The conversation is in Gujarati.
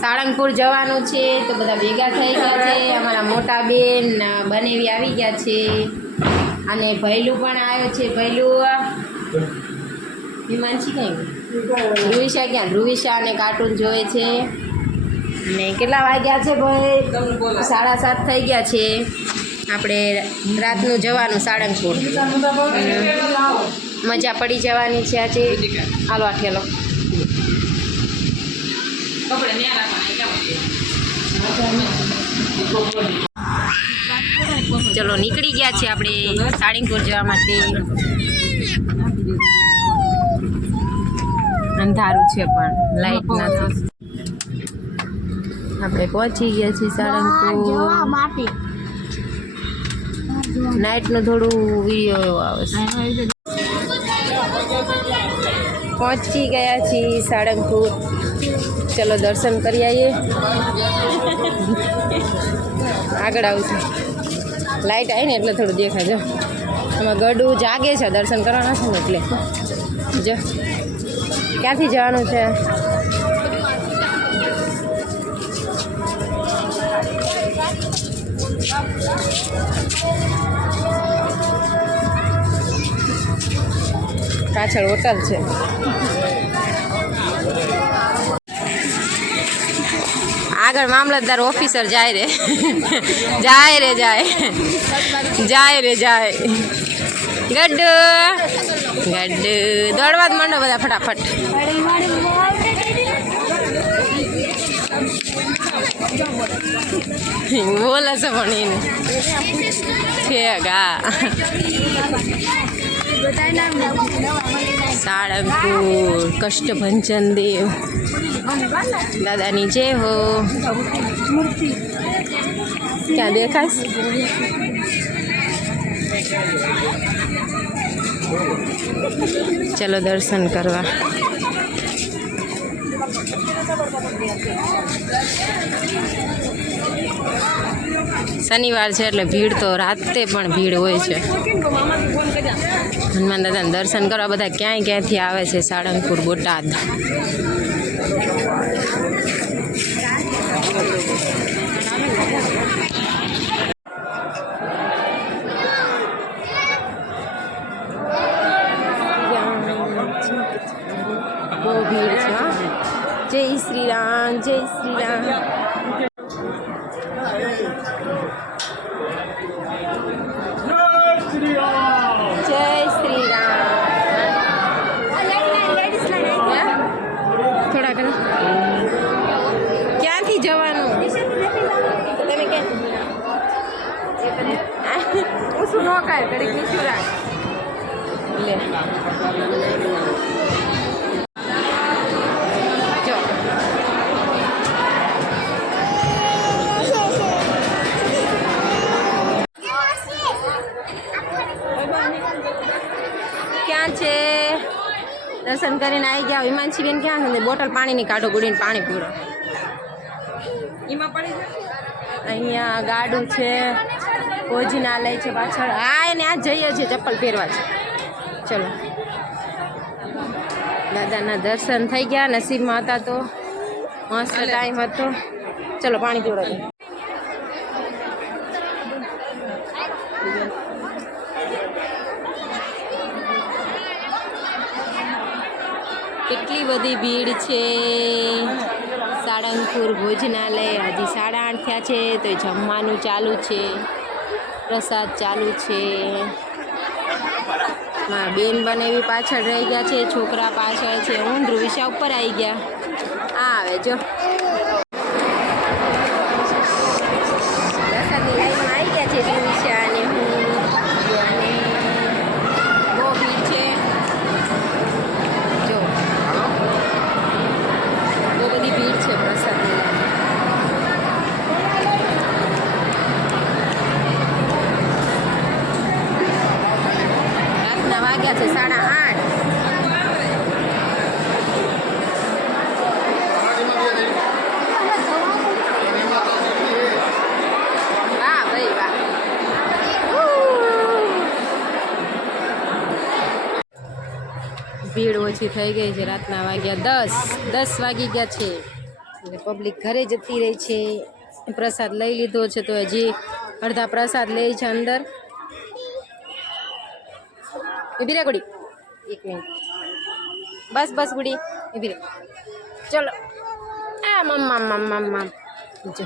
સાળંગપુર જવાનું છે તો બધા ભેગા થઈ ગયા છે. અમારા મોટા બેન બનેવી આવી ગયા છે અને ભૈલું પણ આવ્યો છે. ભૈલું હિમાંશી કઈ ધ્રુવિશા ક્યાં? ધ્રુવિશા અને કાર્ટૂન જોવે છે. ને કેટલા વાગ્યા છે ભાઈ? 7:30 થઈ ગયા છે. આપણે રાતનું જવાનું સાળંગપુર. મજા પડી જવાની છે આજે. હાલો આ ઠેલો. ચલો નીકળી ગયા છે આપણે સાળંગપુર જવા માટે. અંધારું છે પણ લાઈટ નથી. આપણે પહોંચી ગયા છીએ સાળંગપુર. નાઇટનું થોડું વિડીયો આવે છે. પહોંચી ગયા છીએ સાળંગપુર. ચલો દર્શન કરી આવીએ. આગળ આવશે લાઈટ આવી ને એટલે થોડું દેખાય છે. આમાં ગડું જાગે છે, દર્શન કરવાના છે ને એટલે. જો ક્યાંથી જવાનું છે? પાછળ હોટલ છે. આગળ મામલતદાર ઓફિસર જાય રે જાય રે જાય જાય રે જાય. ગડ્ડુ ગડ્ડુ દોડવા જ માંડો બધા ફટાફટ. બોલે છે પણ એને ઠેગા. સાળંગપુર કષ્ટભંજન દેવ દાદાની જય હો. ક્યાં દેખાશ? ચલો દર્શન કરવા. શનિવાર છે એટલે ભીડ તો રાતે પણ ભીડ હોય છે. હનુમાન દાદાના દર્શન કરવા બધા ક્યાંય ક્યાંથી આવે છે સાળંગપુર બોટાદ. બહુ ભીડ છે. જય શ્રી રામ, જય શ્રી રામ. જય શ્રી રામ. થોડા ઘણા ક્યાંથી જવાનું? તમે ક્યાં શું ન કાય ઘડી કીધું રાખ લે. ક્યાં છે? દર્શન કરીને આવી ગયા. હિમાંશી બેન ક્યાં છે? બોટલ પાણીની કાઢો, ગુડીને પાણી પૂરો. અહીંયા ગાડું છે, ભોજનાલય છે પાછળ. હા એને આ જઈએ છીએ, ચપ્પલ પહેરવા છે. ચલો દાદાના દર્શન થઈ ગયા. નસીબમાં હતા તો મસ્ત ટાઈમ હતો. ચલો પાણી પીવડો. કેટલી બધી ભીડ છે સાળંગપુર ભોજનાલય. હજી 8:30 થયા છે તો જમવાનું ચાલુ છે, પ્રસાદ ચાલુ છે. મારા બેન બનેવી પાછળ રહી ગયા છે, છોકરા પાછળ છે. હું ધ્રુવિશા ઉપર આવી ગયા. આ આવે જો પ્રસાદની લાઈનમાં આવી ગયા છે ધ્રુવિશા અને હું. અને બહુ ભીડ છે. જો બહુ બધી ભીડ છે પ્રસાદની. રાતના વાગ્યા છે 8:30. વાહ ભાઈ વાહ. ભીડ ઓછી થઈ ગઈ છે. રાતના વાગ્યા 10 વાગી ગયા છે. પબ્લિક ઘરે જતી રહી છે. પ્રસાદ લઈ લીધો છે તો હજી અડધા પ્રસાદ લે છે અંદર. ઊભી રે ગુડી, 1 મિનિટ, બસ ગુડી, ઊભી રે. ચલો, આ મમ્મા જો